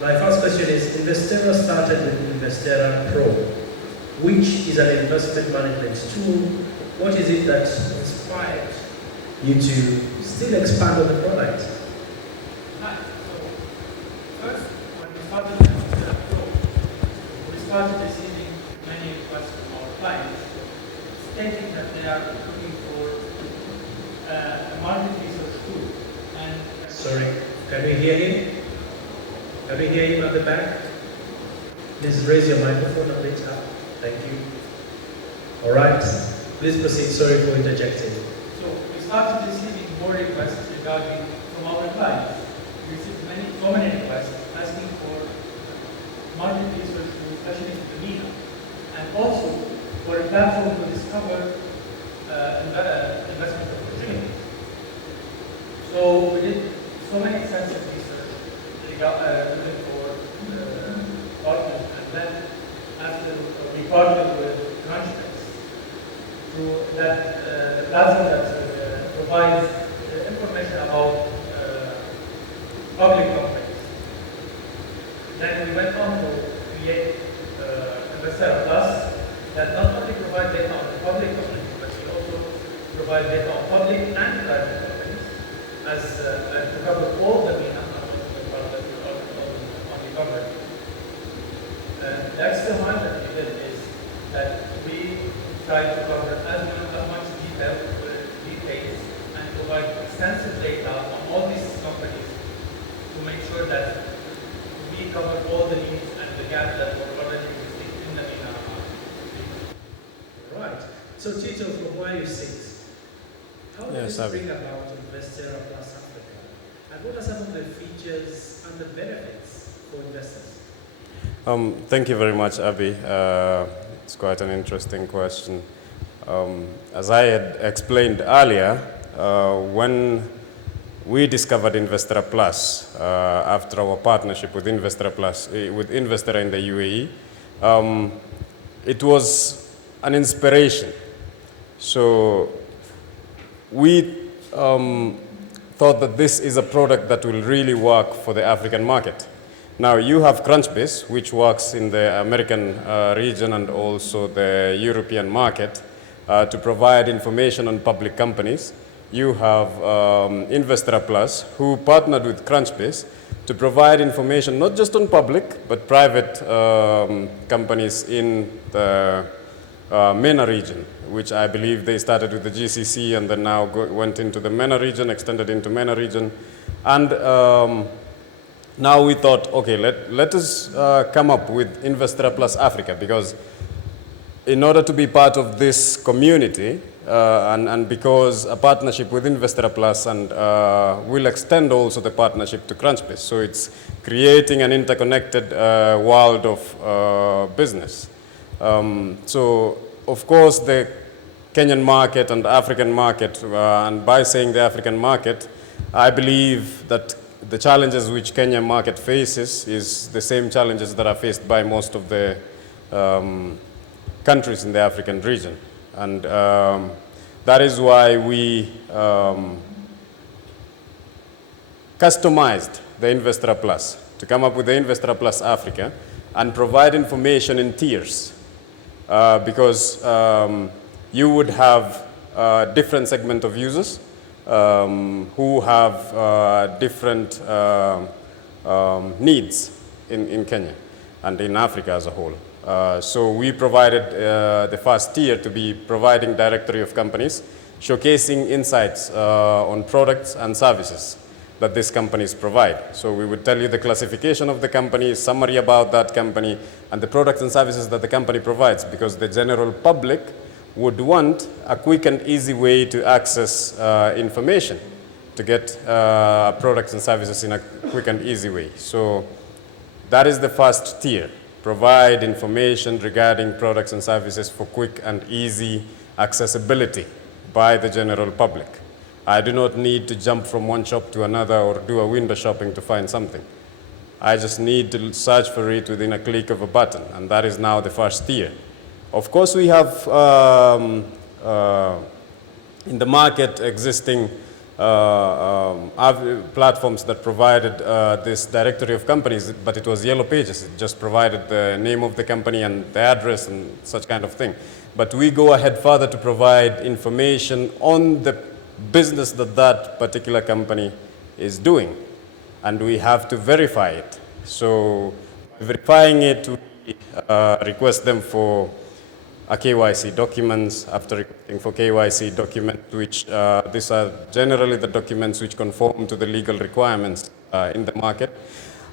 My first question is, Investera started with Investera Pro, which is an investment management tool. What is it that inspired you to still expand on the product? Hi. So, first, when we started Investera Pro, we started receiving many requests from our clients stating that they are looking for a market research tool. And Sorry, can we hear him? Can we hear him at the back? Please raise your microphone a bit up. Thank you. All right. Please proceed. Sorry for interjecting. so we started receiving more requests regarding from our clients. We received so many requests asking for market research tools, especially in the MENA, and also for a platform to discover investment opportunities. So we did so many extensive research looking for partners, and then after we partnered with Crunchbase to the platform that provides information about public companies. Then we went on to create Investera Plus that not only provide data on the public companies, but we also provide data on public and private companies as to cover all the MENA, not only the part that we only covered. The extra mile that we did is that we tried to cover as much details and provide extensive data on all these companies to make sure that we cover all the needs and the gaps that were already existing in the MENA market. Right. So Tito, from where you sit, how does this bring about Investera Plus Africa? And what are some of the features and the benefits for investors? Thank you very much, Abby. It's quite an interesting question. As I had explained earlier, when we discovered Investera Plus after our partnership with Investera Plus, with Investera in the UAE, it was an inspiration. So we thought that this is a product that will really work for the African market. Now you have Crunchbase, which works in the American region and also the European market to provide information on public companies. You have Investera Plus, who partnered with Crunchbase to provide information not just on public, but private companies in the MENA region, which I believe they started with the GCC and then now went into the MENA region, extended into MENA region. And now we thought, okay, let us come up with Investera Plus Africa, because in order to be part of this community, and because a partnership with Investera Plus and will extend also the partnership to Crunchbase. So it's creating an interconnected world of business. So of course the Kenyan market and African market, and by saying the African market, I believe that the challenges which Kenyan market faces is the same challenges that are faced by most of the countries in the African region. And that is why we customized the Investera Plus to come up with the Investera Plus Africa and provide information in tiers. Because you would have different segment of users who have different needs in Kenya and in Africa as a whole. So we provided the first tier to be providing directory of companies, showcasing insights on products and services that these companies provide. So we would tell you the classification of the company, summary about that company, and the products and services that the company provides, because the general public would want a quick and easy way to access information, to get products and services in a quick and easy way. So that is the first tier. Provide information regarding products and services for quick and easy accessibility by the general public. I do not need to jump from one shop to another or do a window shopping to find something. I just need to search for it within a click of a button, and that is now the first tier. Of course, we have in the market existing platforms that provided this directory of companies, but it was yellow pages. It just provided the name of the company and the address and such kind of thing. But we go ahead further to provide information on the business that that particular company is doing. And we have to verify it. So verifying it, we request them for a KYC documents. After requesting for KYC documents, which these are generally the documents which conform to the legal requirements in the market.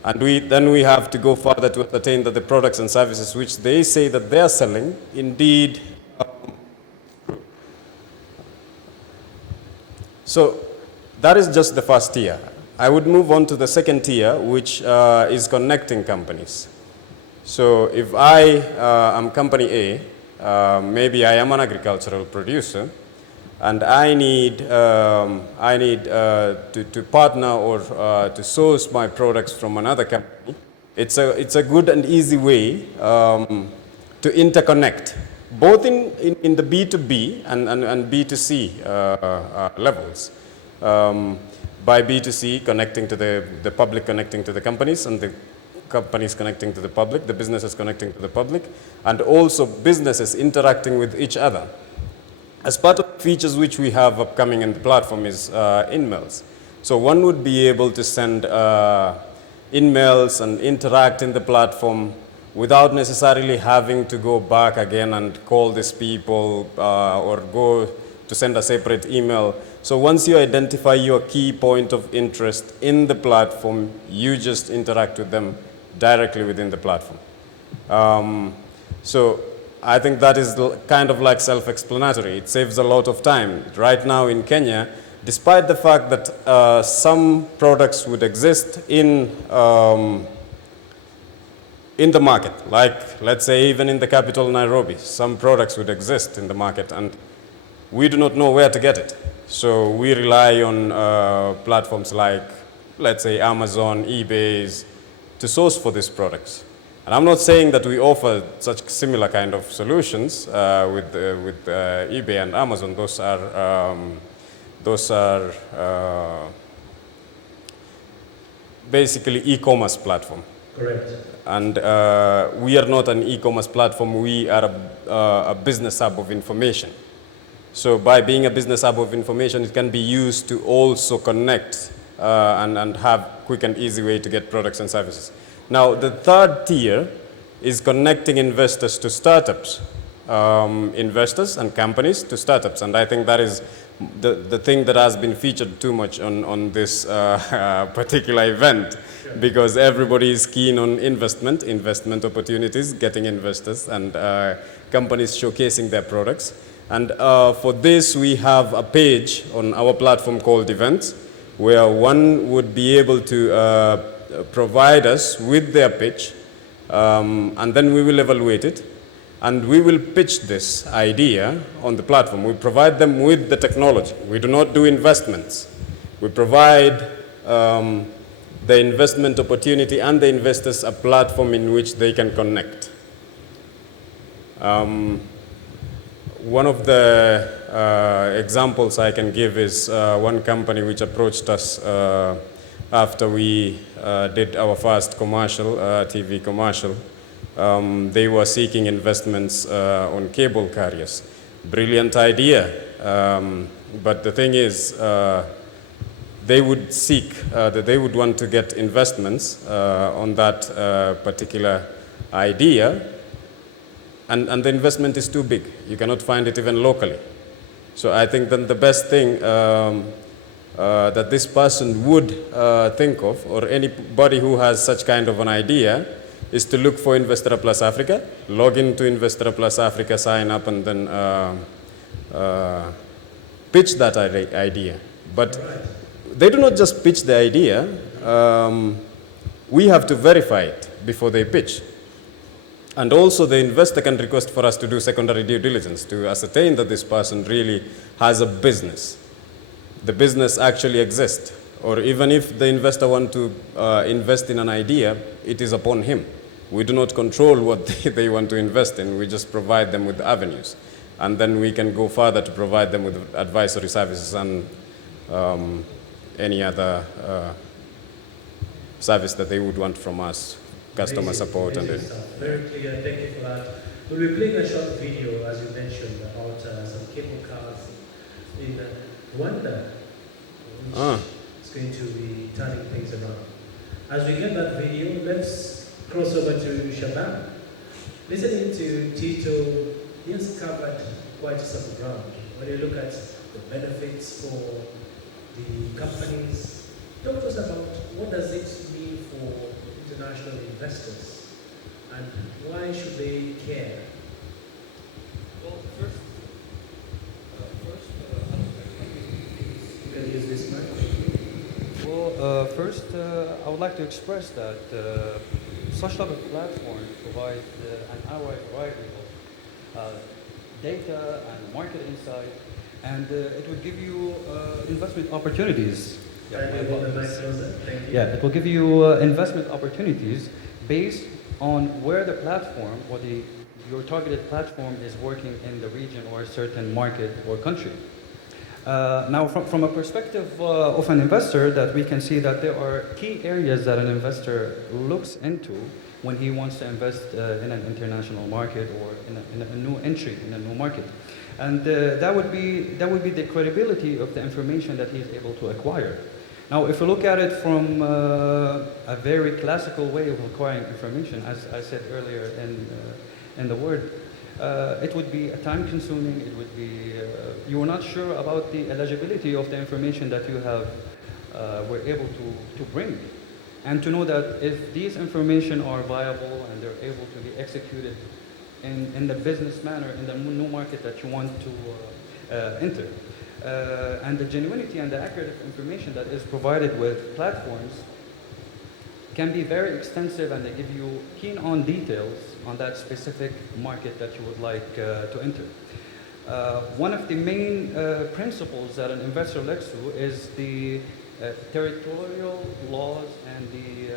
And then we have to go further to ascertain that the products and services which they say that they are selling indeed. So that is just the first tier. I would move on to the second tier, which is connecting companies. So if I am company A, maybe I am an agricultural producer, and I need to partner or to source my products from another company. It's a good and easy way to interconnect, both in the B2B and B2C levels. By B2C, connecting to the public, connecting to the companies, and the companies connecting to the public, the businesses connecting to the public, and also businesses interacting with each other. As part of the features which we have upcoming in the platform is in-mails. So one would be able to send in-mails and interact in the platform without necessarily having to go back again and call these people or go to send a separate email. So once you identify your key point of interest in the platform, you just interact with them directly within the platform. So I think that is kind of like self-explanatory. It saves a lot of time. Right now in Kenya, despite the fact that some products would exist in the market, like let's say even in the capital Nairobi, some products would exist in the market, and we do not know where to get it. So we rely on platforms like, let's say, Amazon, eBay, to source for these products. And I'm not saying that we offer such similar kind of solutions with eBay and Amazon. Those are basically e-commerce platform. Correct. And we are not an e-commerce platform. We are a business hub of information. So by being a business hub of information, it can be used to also connect and have quick and easy way to get products and services. Now, the third tier is connecting investors to startups, investors and companies to startups. And I think that is the thing that has been featured too much on this particular event, because everybody is keen on investment opportunities, getting investors, and companies showcasing their products. And for this, we have a page on our platform called Events, where one would be able to provide us with their pitch, and then we will evaluate it, and we will pitch this idea on the platform. We provide them with the technology. We do not do investments. We provide the investment opportunity and the investors a platform in which they can connect. One of the examples I can give is one company which approached us after we did our first commercial, TV commercial. They were seeking investments on cable carriers. Brilliant idea, but the thing is, they would seek, they would want to get investments on that particular idea, and the investment is too big. You cannot find it even locally. So I think then the best thing that this person would think of, or anybody who has such kind of an idea, is to look for Investera Plus Africa, log into Investera Plus Africa, sign up, and then pitch that idea. But they do not just pitch the idea, we have to verify it before they pitch. And also the investor can request for us to do secondary due diligence to ascertain that this person really has a business. The business actually exists. Or even if the investor wants to invest in an idea, it is upon him. We do not control what they want to invest in. We just provide them with avenues. And then we can go further to provide them with advisory services and any other service that they would want from us, customer Amazing, support and amazing stuff. Very clear. Thank you for that. We'll be playing a short video, as you mentioned, about some cable cars in Rwanda, which is going to be turning things around. As we get that video, let's cross over to Shaban. Listening to Tito, he has covered quite some ground. When you look at the benefits for the companies, talk to us about what does it mean for international investors and why should they care? Well, first, You can use this mic. first, I would like to express that such type of platform provides an wide variety of data and market insight, and it would give you investment opportunities. Can you hold the mic closer? Thank you. Yeah, it will give you investment opportunities based on where the platform or your targeted platform is working in the region or a certain market or country. Now, from a perspective of an investor, that we can see that there are key areas that an investor looks into when he wants to invest in an international market or in a new entry in a new market, and that would be the credibility of the information that he is able to acquire. Now, if we look at it from a very classical way of acquiring information, as I said earlier in the word, it would be time-consuming. It would be you are not sure about the eligibility of the information that you have were able to bring, and to know that if these information are viable and they're able to be executed in the business manner in the new market that you want to enter. And the genuinity and the accurate information that is provided with platforms can be very extensive, and they give you keen on details on that specific market that you would like to enter. One of the main principles that an investor looks to is the territorial laws and the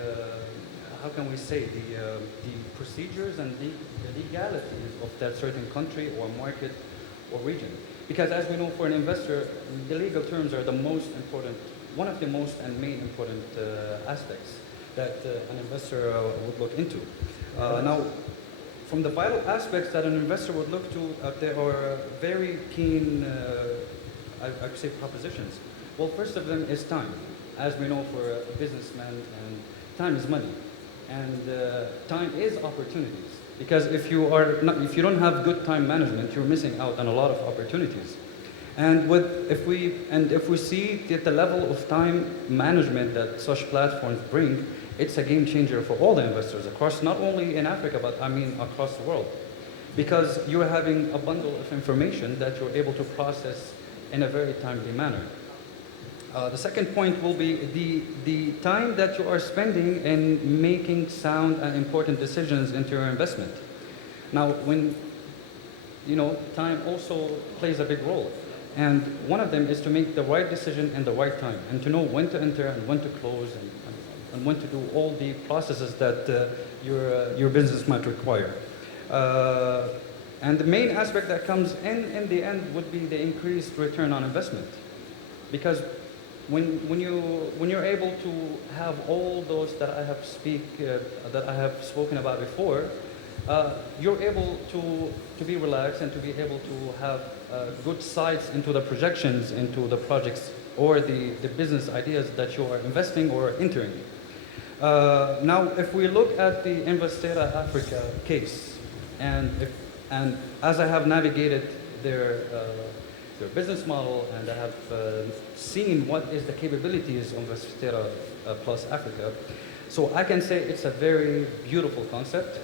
how can we say the procedures and the legalities of that certain country or market or region. Because as we know, for an investor, the legal terms are the most important, one of the most and main important aspects that an investor would look into. Now, from the vital aspects that an investor would look to, there are very keen, I would say, propositions. Well, first of them is time. As we know, for a businessman, and time is money, and time is opportunities. Because if you don't have good time management, you're missing out on a lot of opportunities. And if we see that the level of time management that such platforms bring, it's a game changer for all the investors across, not only in Africa, but I mean across the world. Because you're having a bundle of information that you're able to process in a very timely manner. The second point will be the time that you are spending in making sound and important decisions into your investment. Now, time also plays a big role. And one of them is to make the right decision in the right time, and to know when to enter and when to close, and when to do all the processes that your business might require. And the main aspect that comes in the end would be the increased return on investment. Because when you're able to have all those that I have spoken about before, you're able to be relaxed and to be able to have good sights into the projections, into the projects or the business ideas that you are investing or entering. Now, if we look at the Investera Africa case, and as I have navigated their business model, and I have seen what is the capabilities of Investera plus Africa, so I can say it's a very beautiful concept,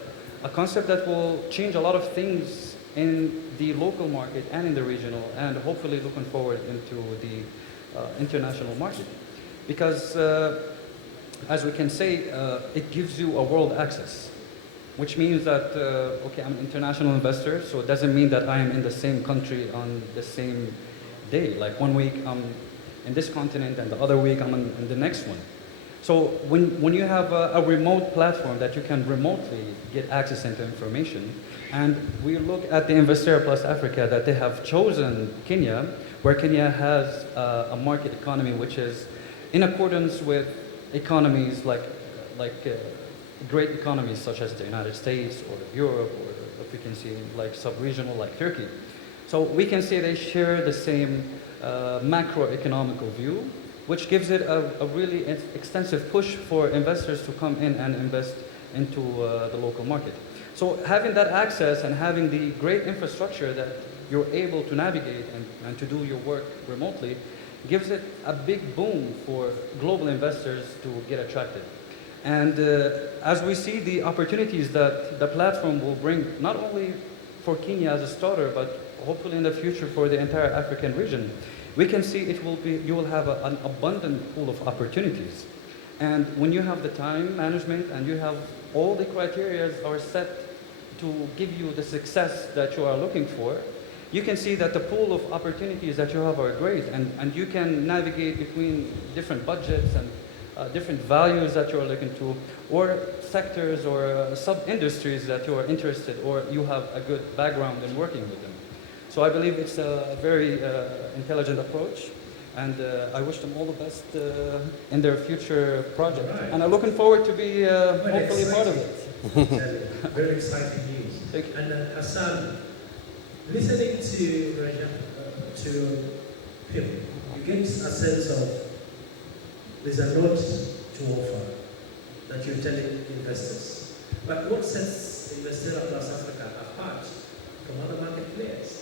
a concept that will change a lot of things in the local market and in the regional, and hopefully looking forward into the international market. Because as we can say, it gives you a world access, which means that, okay, I'm an international investor, so it doesn't mean that I am in the same country on the same day. Like one week I'm in this continent and the other week I'm in the next one. So when you have a remote platform that you can remotely get access into information, and we look at the Investera Plus Africa that they have chosen Kenya, where Kenya has a market economy which is in accordance with economies like great economies such as the United States or Europe, or if we can see like sub-regional like Turkey. So we can say they share the same macroeconomical view, which gives it a really extensive push for investors to come in and invest into the local market. So having that access and having the great infrastructure that you're able to navigate and to do your work remotely gives it a big boom for global investors to get attracted. And as we see the opportunities that the platform will bring, not only for Kenya as a starter, but hopefully in the future for the entire African region, we can see you will have an abundant pool of opportunities. And when you have the time management and you have all the criteria are set to give you the success that you are looking for, you can see that the pool of opportunities that you have are great, and you can navigate between different budgets and different values that you are looking to, or sectors or sub-industries that you are interested, or you have a good background in working with them. So I believe it's a very intelligent approach, and I wish them all the best in their future project. Right. And I'm looking forward to be hopefully part of it. Very exciting news. Thank you. And Hassan, listening to him, you get a sense of there's a lot to offer that you're telling investors. But what sets Investera Plus Africa apart from other market players?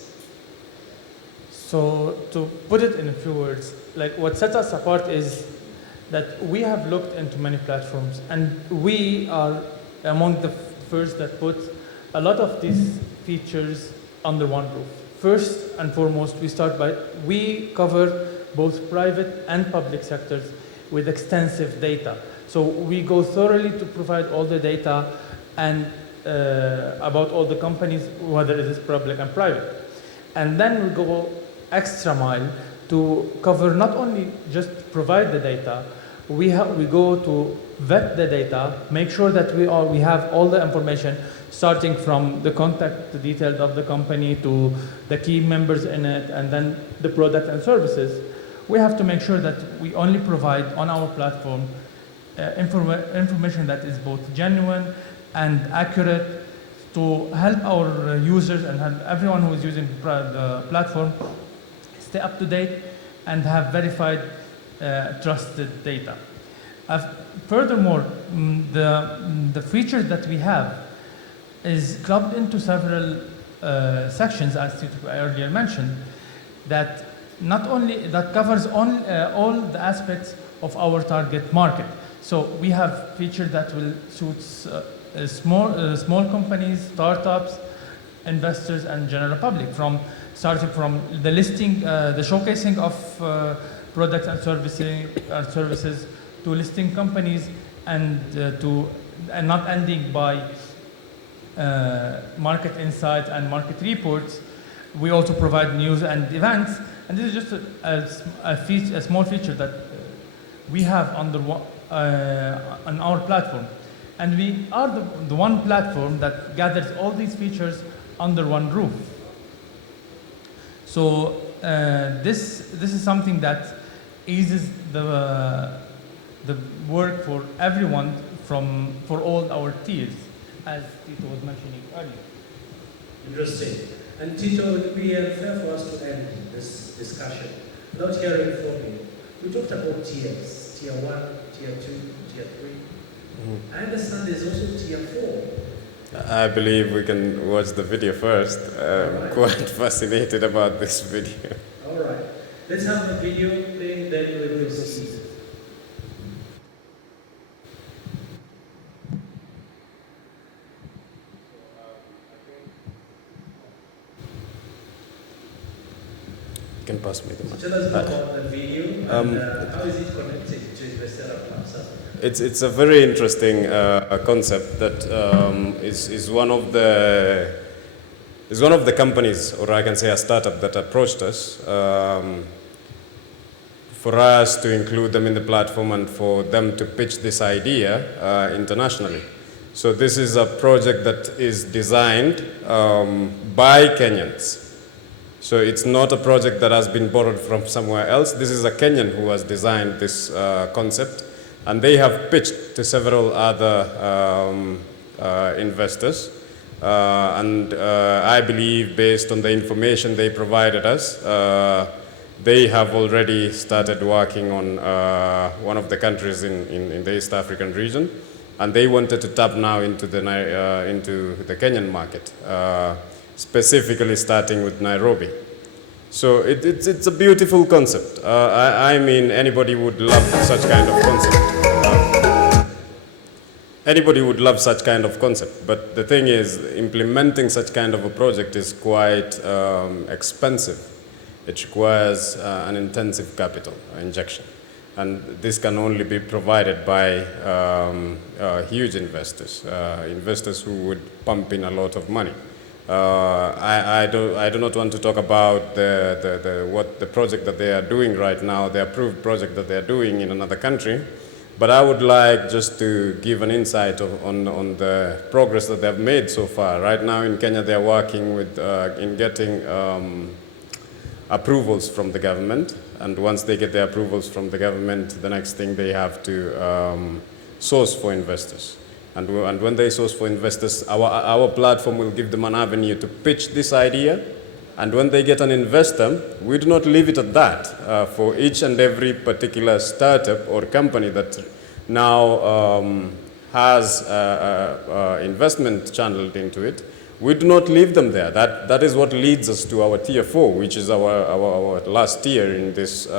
So to put it in a few words, like what sets us apart is that we have looked into many platforms, and we are among the first that put a lot of these features under one roof. First and foremost, we cover both private and public sectors with extensive data. So we go thoroughly to provide all the data and about all the companies, whether it is public and private. And then we go extra mile to cover not only just provide the data, we go to vet the data, make sure that we have all the information, starting from the contact details of the company to the key members in it, and then the product and services. We have to make sure that we only provide on our platform information that is both genuine and accurate to help our users and help everyone who is using the platform stay up to date and have verified, trusted data. Furthermore, the features that we have is clubbed into several sections, as Tito earlier mentioned, that not only that covers all the aspects of our target market. So we have features that will suit small companies, startups, investors, and general public. Starting from the listing, the showcasing of products and services to listing companies, and not ending by market insights and market reports. We also provide news and events, and this is just a small feature that we have on our platform. And we are the one platform that gathers all these features under one roof. So this is something that eases the work for everyone for all our tiers, as Tito was mentioning earlier. Interesting. And Tito, it would be fair for us to end this discussion without hearing from you. We talked about tiers, tier 1, tier 2, tier 3. I understand there's also tier 4. I believe we can watch the video first. I'm Right. quite fascinated about this video. All right. Let's have the video playing, then we will see. You can pass me the mic. Tell us more about the video and how is it connected to Investera Plus? It's a very interesting concept that is one of the companies, or I can say a startup, that approached us. for us to include them in the platform and for them to pitch this idea internationally. So this is a project that is designed by Kenyans. So it's not a project that has been borrowed from somewhere else. This is a Kenyan who has designed this concept, and they have pitched to several other investors. I believe, based on the information they provided us, they have already started working on one of the countries in the East African region, and they wanted to tap now into the Kenyan market, specifically starting with Nairobi. So it's a beautiful concept. I mean, anybody would love such kind of concept. Anybody would love such kind of concept, but the thing is, implementing such kind of a project is quite expensive. It requires an intensive capital injection, and this can only be provided by huge investors, investors who would pump in a lot of money. I do not want to talk about what the project that they are doing right now, the approved project that they are doing in another country. But I would like just to give an insight on the progress that they have made so far. Right now in Kenya, they are working with in getting approvals from the government. And once they get the approvals from the government, the next thing they have to source for investors. And when they source for investors, our platform will give them an avenue to pitch this idea. And when they get an investor, we do not leave it at that. For each and every particular startup or company that now has investment channeled into it, we do not leave them there. That is what leads us to our tier 4, which is our last tier in this in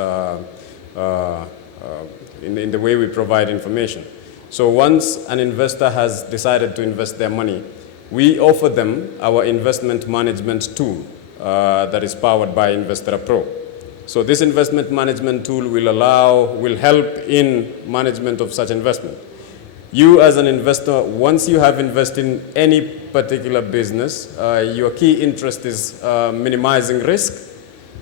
the way we provide information. So once an investor has decided to invest their money, we offer them our investment management tool. That is powered by Investera Pro. So this investment management tool will help in management of such investment. You as an investor, once you have invested in any particular business, your key interest is minimizing risk.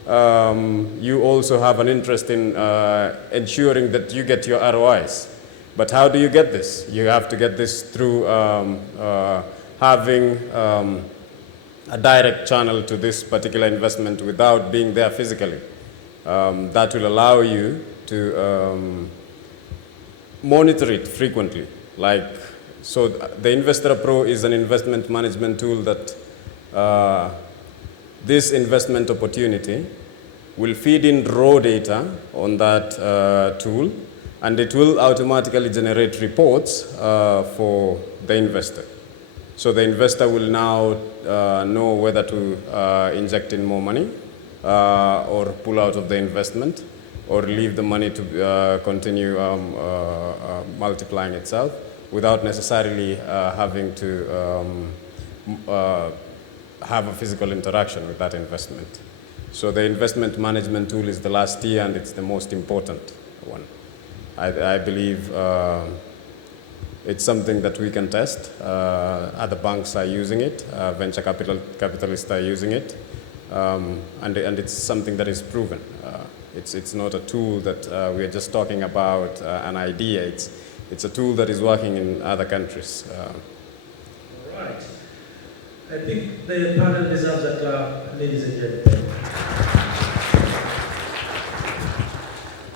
You also have an interest in ensuring that you get your ROIs. But how do you get this? You have to get this through having a direct channel to this particular investment without being there physically. That will allow you to monitor it frequently. So the Investera Pro is an investment management tool that this investment opportunity will feed in raw data on that tool, and it will automatically generate reports for the investor. So the investor will now know whether to inject in more money or pull out of the investment or leave the money to continue multiplying itself without necessarily having to have a physical interaction with that investment. So the investment management tool is the last tier, and it's the most important one. I believe it's something that we can test. Other banks are using it, venture capitalists are using it, and it's something that is proven. It's not a tool that we are just talking about an idea. It's a tool that is working in other countries. All right. I think the panel deserves a clap, ladies and gentlemen.